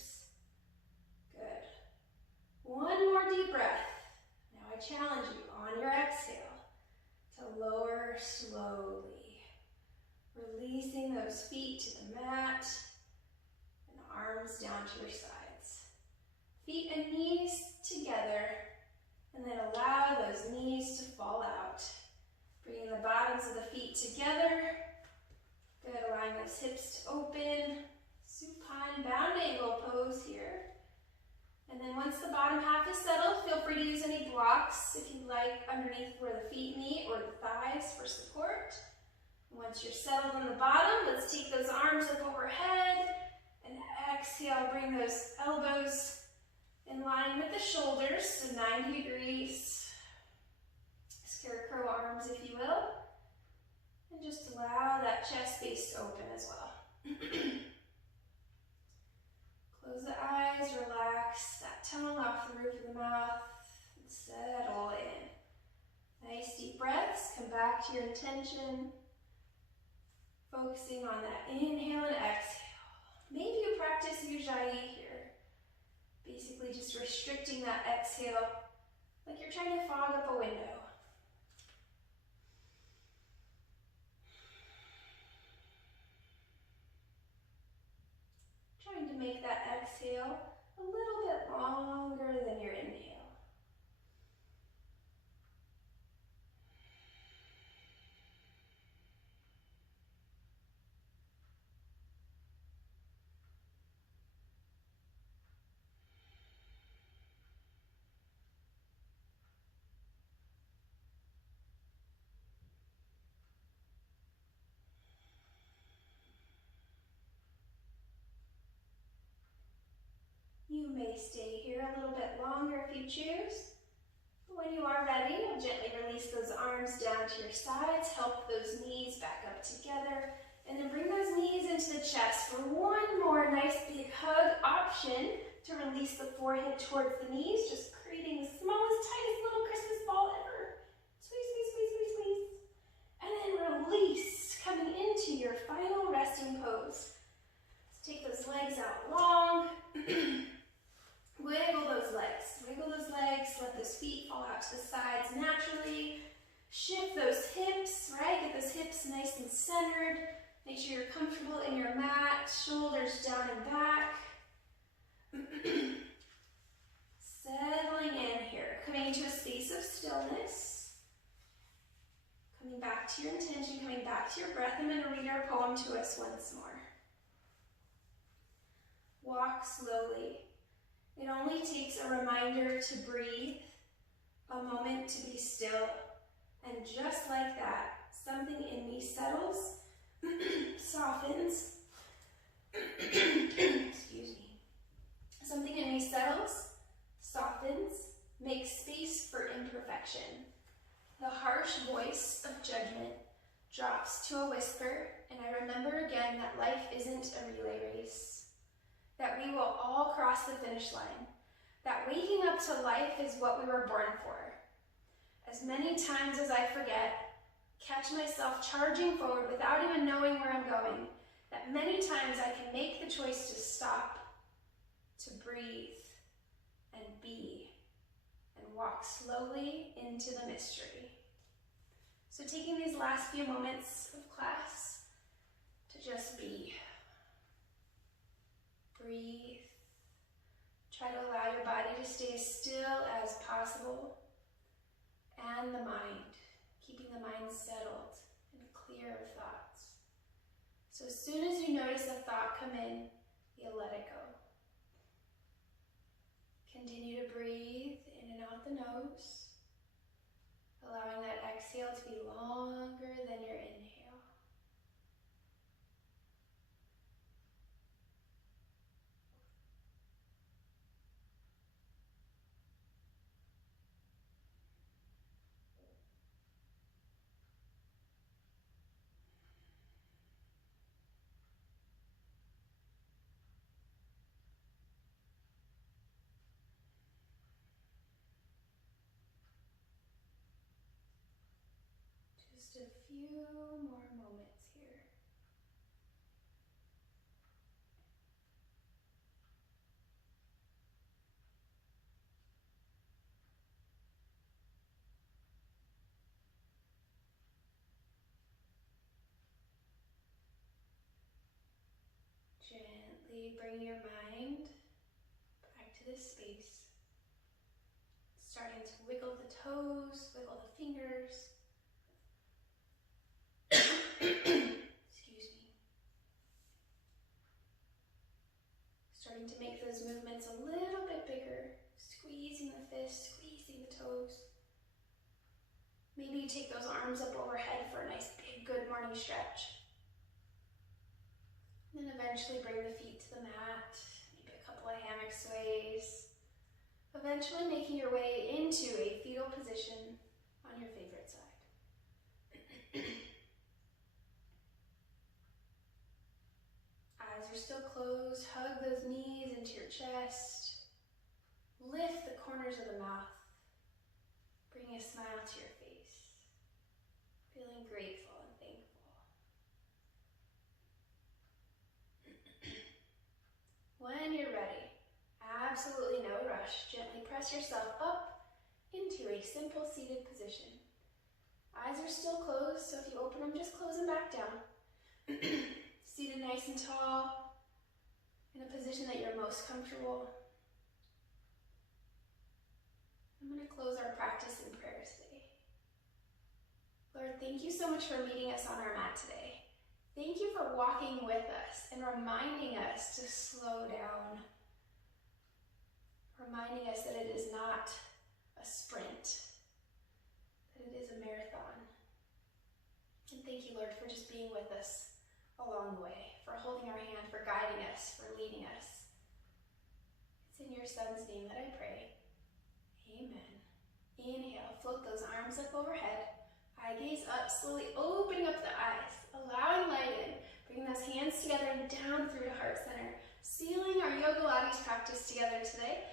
Good. One more deep breath. Now I challenge you on your exhale to lower slowly. Releasing those feet to the mat and arms down to your sides. Feet and knees together, and then allow those knees to fall out. Bringing the bottoms of the feet together. Good, allowing those hips to open. Supine bound angle pose here. And then once the bottom half is settled, feel free to use any blocks if you'd like underneath where the feet meet or the thighs for support. Once you're settled on the bottom, let's take those arms up overhead and exhale, bring those elbows in line with the shoulders, so 90 degrees. Scarecrow arms, if you will. And just allow that chest space to open as well. Close the eyes, relax that tongue off the roof of the mouth, and settle in. Nice deep breaths, come back to your intention. Focusing on that inhale and exhale. Maybe you practice YOGAlates here. Basically just restricting that exhale like you're trying to fog up a window. Trying to make that exhale a little bit longer than your inhale. You may stay here a little bit longer if you choose. When you are ready, you'll gently release those arms down to your sides, help those knees back up together, and then bring those knees into the chest for one more nice big hug option to release the forehead towards the knees, just creating the smallest, tightest little Christmas ball ever. Squeeze, squeeze, squeeze, squeeze, squeeze. And then release, coming into your final resting pose. Let's take those legs out long. Wiggle those legs, let those feet fall out to the sides naturally. Shift those hips, right? Get those hips nice and centered. Make sure you're comfortable in your mat, shoulders down and back. Settling in here, coming into a space of stillness. Coming back to your intention, coming back to your breath. I'm going to read our poem to us once more. Walk slowly. It only takes a reminder to breathe, a moment to be still, and just like that, something in me settles, softens, excuse me. Something in me settles, softens, makes space for imperfection. The harsh voice of judgment drops to a whisper, and I remember again that life isn't a relay race. That we will all cross the finish line, that waking up to life is what we were born for. As many times as I forget, catch myself charging forward without even knowing where I'm going, that many times I can make the choice to stop, to breathe, and be, and walk slowly into the mystery. So taking these last few moments of class to just be. Breathe. Try to allow your body to stay as still as possible. And the mind, keeping the mind settled and clear of thoughts. So as soon as you notice a thought come in, you'll let it go. Continue to breathe in and out the nose, allowing that exhale to be longer than your inhale. Just a few more moments here. Gently bring your mind back to this space. Starting to wiggle the toes, wiggle the fingers. Excuse me. Starting to make those movements a little bit bigger. Squeezing the fists, squeezing the toes. Maybe you take those arms up overhead for a nice big good morning stretch. And then eventually bring the feet to the mat. Maybe a couple of hammock sways. Eventually making your way into a fetal position on your favorite side. Eyes are still closed. Hug those knees into your chest. Lift the corners of the mouth. Bring a smile to your face. Feeling grateful and thankful. When you're ready, absolutely no rush. Gently press yourself up into a simple seated position. Eyes are still closed, so if you open them, just close them back down. Seated nice and tall, in a position that you're most comfortable. I'm going to close our practice in prayer today. Lord, thank you so much for meeting us on our mat today. Thank you for walking with us and reminding us to slow down. Reminding us that it is not a sprint, that it is a marathon. And thank you, Lord, for just being with us along the way, for holding our hand, for guiding us, for leading us. It's in your Son's name that I pray. Amen. Inhale, float those arms up overhead. Eye gaze up, slowly opening up the eyes, allowing light in. Bring those hands together and down through to heart center. Sealing our YOGAlates practice together today.